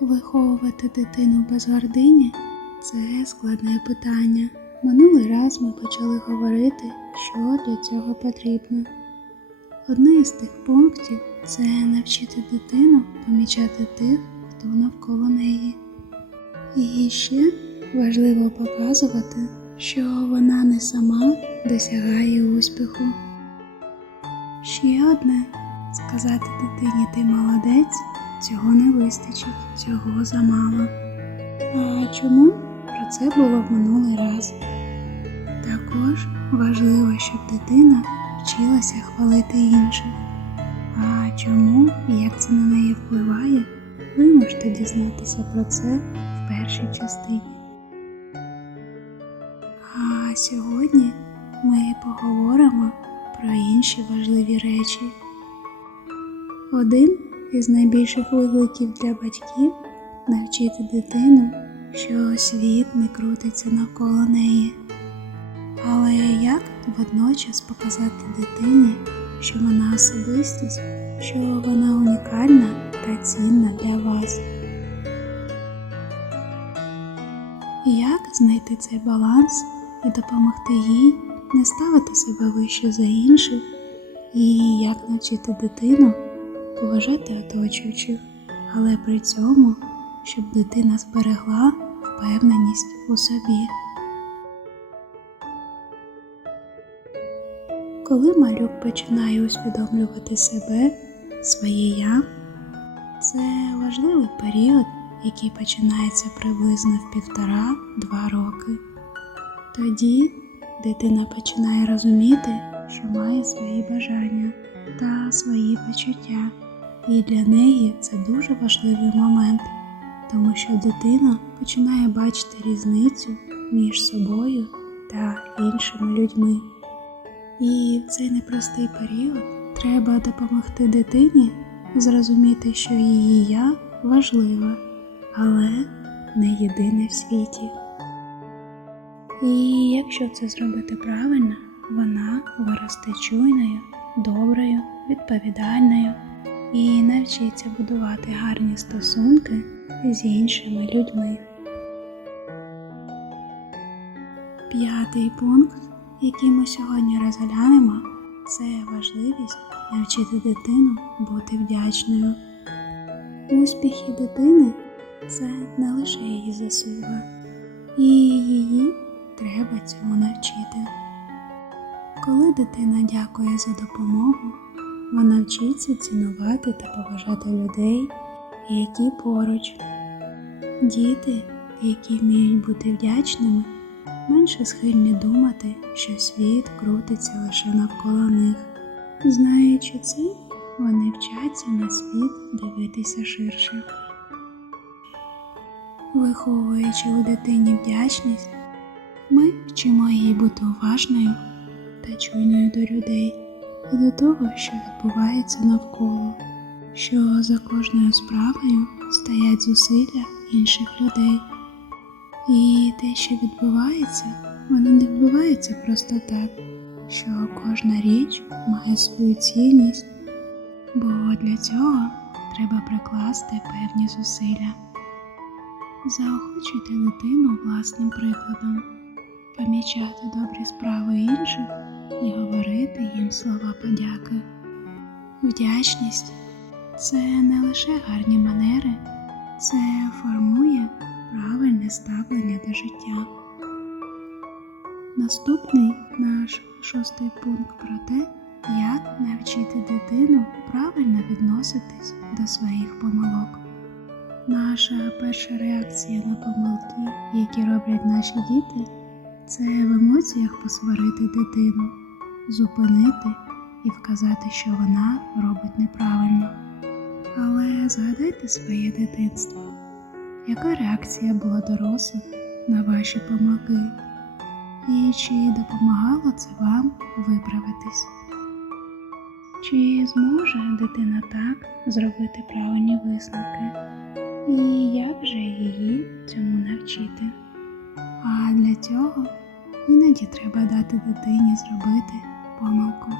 Виховувати дитину без гордині це складне питання. Минулий раз ми почали говорити, що для цього потрібно. Одне із тих пунктів це навчити дитину помічати тих, хто навколо неї. І ще важливо показувати, що вона не сама досягає успіху. Ще одне сказати дитині ти молодець, цього не вистачить, цього замало. А чому про це було в минулий раз? Також важливо, щоб дитина вчилася хвалити інших. А чому і як це на неї впливає, ви можете дізнатися про це в першій частині. А сьогодні ми поговоримо про інші важливі речі. Один із найбільших викликів для батьків навчити дитину, що світ не крутиться навколо неї. Але як водночас показати дитині, що вона особистість, що вона унікальна та цінна для вас? Як знайти цей баланс і допомогти їй не ставити себе вище за інших, і як навчити дитину поважати оточуючих, але при цьому, щоб дитина зберегла впевненість у собі. Коли малюк починає усвідомлювати себе, своє я, це важливий період, який починається приблизно в півтора-два роки. Тоді дитина починає розуміти, що має свої бажання та свої почуття, і для неї це дуже важливий момент, тому що дитина починає бачити різницю між собою та іншими людьми. І в цей непростий період треба допомогти дитині зрозуміти, що її я важлива, але не єдине в світі. І якщо це зробити правильно, вона виросте чуйною, доброю, відповідальною і навчиться будувати гарні стосунки з іншими людьми. П'ятий пункт, який ми сьогодні розглянемо, це важливість навчити дитину бути вдячною. Успіхи дитини це не лише її заслуга, і її треба цьому навчити. Коли дитина дякує за допомогу, вона вчиться цінувати та поважати людей, які поруч. Діти, які вміють бути вдячними, менше схильні думати, що світ крутиться лише навколо них. Знаючи це, вони вчаться на світ дивитися ширше. Виховуючи у дитині вдячність, ми вчимо її бути уважною та чуйною до людей і до того, що відбувається навколо, що за кожною справою стоять зусилля інших людей. І те, що відбувається, воно не відбувається просто так, що кожна річ має свою цінність, бо для цього треба прикласти певні зусилля. Заохочуйте дитину власним прикладом, помічати добрі справи інших і говорити їм слова подяки. Вдячність це не лише гарні манери, це формує правильне ставлення до життя. Наступний наш шостий пункт про те, як навчити дитину правильно відноситись до своїх помилок. Наша перша реакція на помилки, які роблять наші діти, це в емоціях посварити дитину, зупинити і вказати, що вона робить неправильно. Але згадайте своє дитинство. Яка реакція була дорослих на ваші помилки? І чи допомагало це вам виправитись? Чи зможе дитина так зробити правильні висновки? І як же її цьому навчити? А для цього іноді треба дати дитині зробити помилку.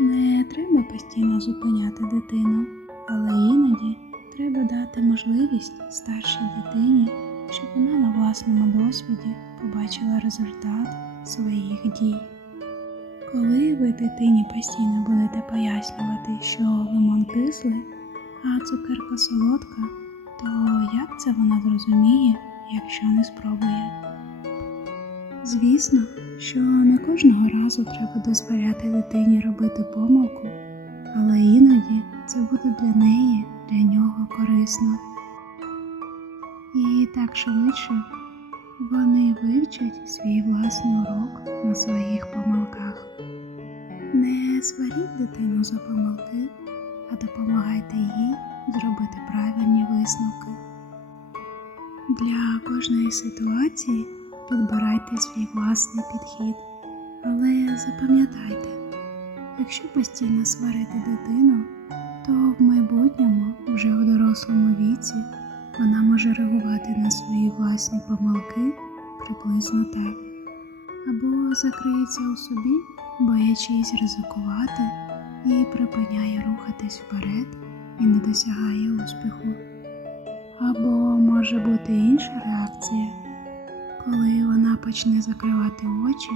Не треба постійно зупиняти дитину, але іноді треба дати можливість старшій дитині, щоб вона на власному досвіді побачила результат своїх дій. Коли ви дитині постійно будете пояснювати, що лимон кислий, а цукерка солодка, то як це вона зрозуміє, якщо не спробує? Звісно, що не кожного разу треба дозволяти дитині робити помилку, але іноді це буде для неї, для нього корисно. І так швидше вони вивчать свій власний урок на своїх помилках. Не сваріть дитину за помилки, а допомагайте їй зробити правильні висновки. Для кожної ситуації підбирайте свій власний підхід, але запам'ятайте, якщо постійно сварити дитину, то в майбутньому, вже у дорослому віці, вона може реагувати на свої власні помилки приблизно так, або закриється у собі, боячись ризикувати, і припиняє рухатись вперед і не досягає успіху. Або може бути інша реакція, коли вона почне закривати очі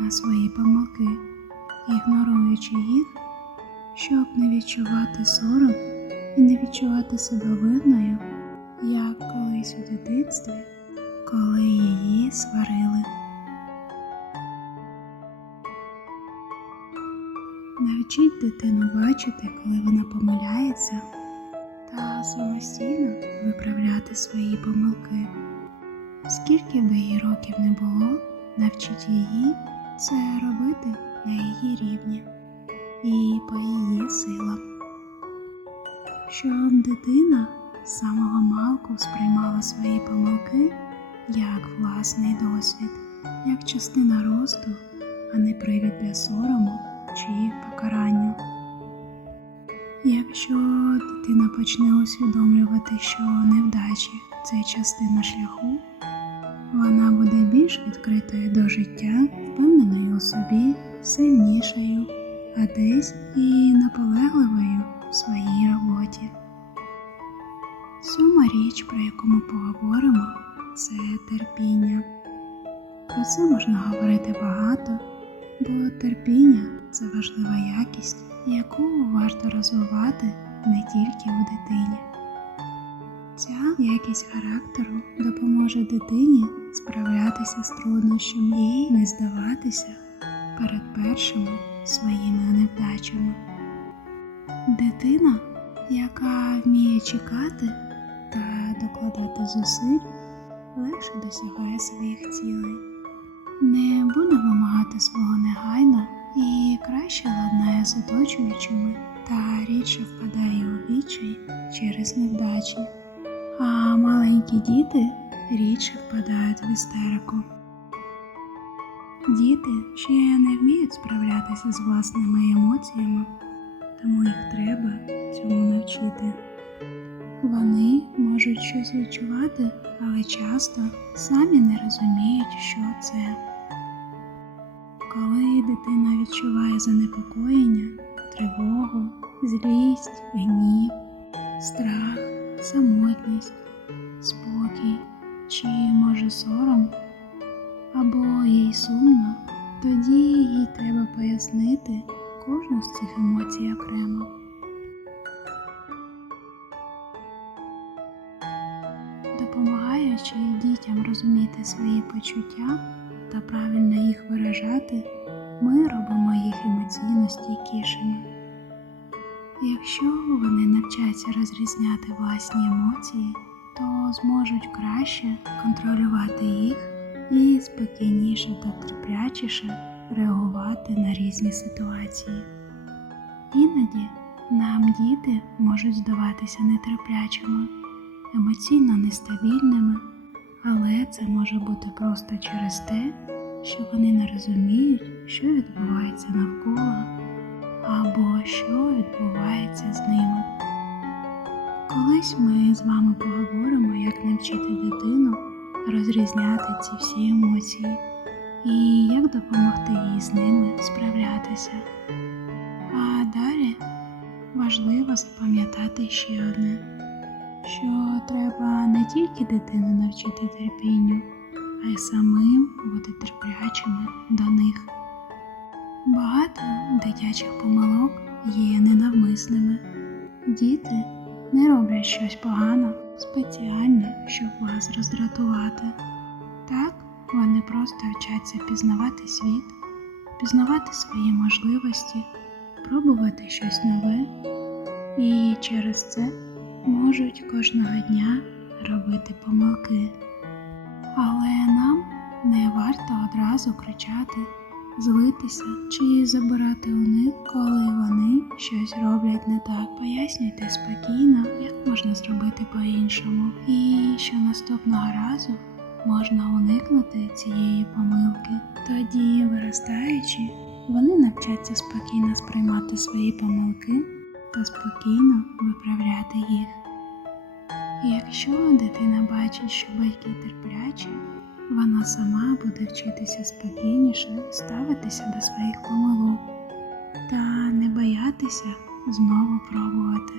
на свої помилки, ігноруючи їх, щоб не відчувати сором і не відчувати себе винною, як колись у дитинстві, коли її сварили. Навчіть дитину бачити, коли вона помиляється, та самостійно виправляти свої помилки. Скільки би їй років не було, навчіть її це робити на її рівні і по її силам. Щоб дитина з самого малку сприймала свої помилки як власний досвід, як частина росту, а не привід для сорому чи покарання. Якщо дитина почне усвідомлювати, що невдачі це частина шляху, вона буде більш відкритою до життя, впевненою у собі, сильнішою, а десь і наполегливою в своїй роботі. Сьома річ, про яку ми поговоримо, це терпіння. Про це можна говорити багато, бо терпіння це важлива якість, яку варто розвивати не тільки у дитині. Ця якість характеру допоможе дитині справлятися з труднощами і не здаватися перед першими своїми невдачами. Дитина, яка вміє чекати та докладати зусиль, легше досягає своїх цілей, не буде вимагати свого негайно і краще ладнає з оточуючими та рідше впадає у відчай через невдачі. А маленькі діти рідше впадають в істерику. Діти ще не вміють справлятися з власними емоціями, тому їх треба цьому навчити. Вони можуть щось відчувати, але часто самі не розуміють, що це. Коли дитина відчуває занепокоєння, тривогу, злість, гнів, страх, самотність, спокій чи, може, сором, або їй сумно, тоді їй треба пояснити кожну з цих емоцій окремо. Допомагаючи дітям розуміти свої почуття та правильно їх виражати, ми робимо їх емоційно стійкішими. Якщо вони навчаться розрізняти власні емоції, то зможуть краще контролювати їх і спокійніше та терплячіше реагувати на різні ситуації. Іноді нам діти можуть здаватися нетерплячими, емоційно нестабільними, але це може бути просто через те, що вони не розуміють, що відбувається навколо або що відбувається з ними. Колись ми з вами поговоримо, як навчити дитину розрізняти ці всі емоції і як допомогти їй з ними справлятися. А далі важливо запам'ятати ще одне: що треба не тільки дитину навчити терпінню, а й самим бути терплячими до них. Багато дитячих помилок є ненавмисними. Діти не роблять щось погано спеціально, щоб вас роздратувати. Так, вони просто вчаться пізнавати світ, пізнавати свої можливості, пробувати щось нове і через це можуть кожного дня робити помилки. Але нам не варто одразу кричати, злитися чи забирати у них, коли вони щось роблять не так. Пояснюйте спокійно, як можна зробити по-іншому, і що наступного разу можна уникнути цієї помилки. Тоді, виростаючи, вони навчаться спокійно сприймати свої помилки та спокійно виправляти їх. І Якщо дитина бачить, що батьки терплячі, вона сама буде вчитися спокійніше ставитися до своїх помилок та не боятися знову пробувати.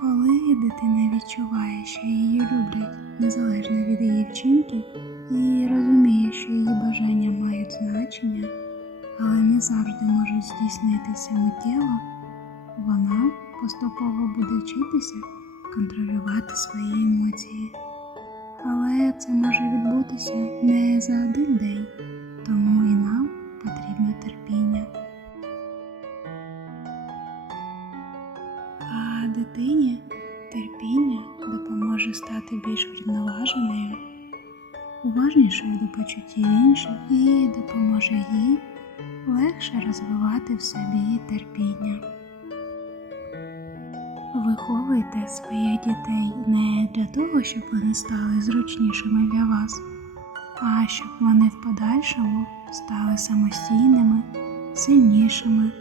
Коли дитина відчуває, що її люблять незалежно від її вчинків і розуміє, що її бажання мають значення, але не завжди можуть здійснитися миттєво, вона поступово буде вчитися контролювати свої емоції. Але це може відбутися не за один день, тому і нам потрібно терпіння. А дитині терпіння допоможе стати більш врівноваженою, уважнішою до почуттів інших і допоможе їй легше розвивати в собі терпіння. Виховуйте своїх дітей не для того, щоб вони стали зручнішими для вас, а щоб вони в подальшому стали самостійними, сильнішими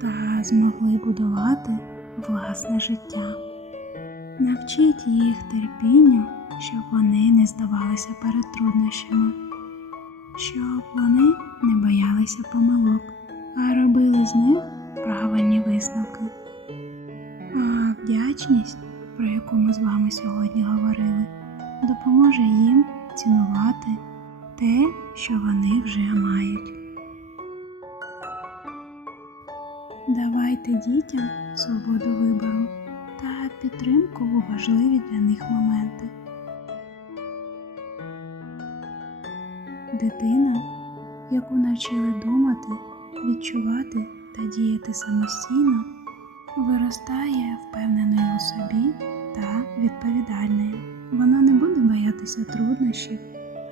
та змогли будувати власне життя. Навчіть їх терпінню, щоб вони не здавалися перед труднощами, щоб вони не боялися помилок, а робили з них правильні висновки. Вдячність, про яку ми з вами сьогодні говорили, допоможе їм цінувати те, що вони вже мають. Давайте дітям свободу вибору та підтримку у важливі для них моменти. Дитина, яку навчили думати, відчувати та діяти самостійно, виростає впевненою у собі та відповідальною. Вона не буде боятися труднощів,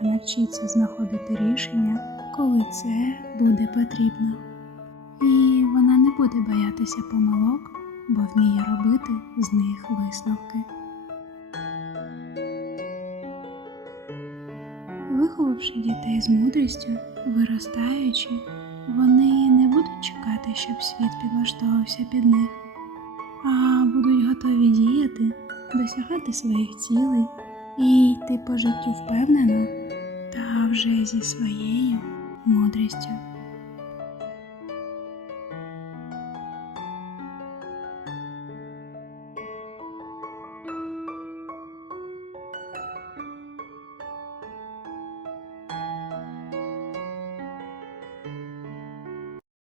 а навчиться знаходити рішення, коли це буде потрібно. І вона не буде боятися помилок, бо вміє робити з них висновки. Виховавши дітей з мудрістю, виростаючи, вони не будуть чекати, щоб світ підлаштовувався під них, будуть готові діяти, досягати своїх цілей і йти по життю впевнено та вже зі своєю мудрістю.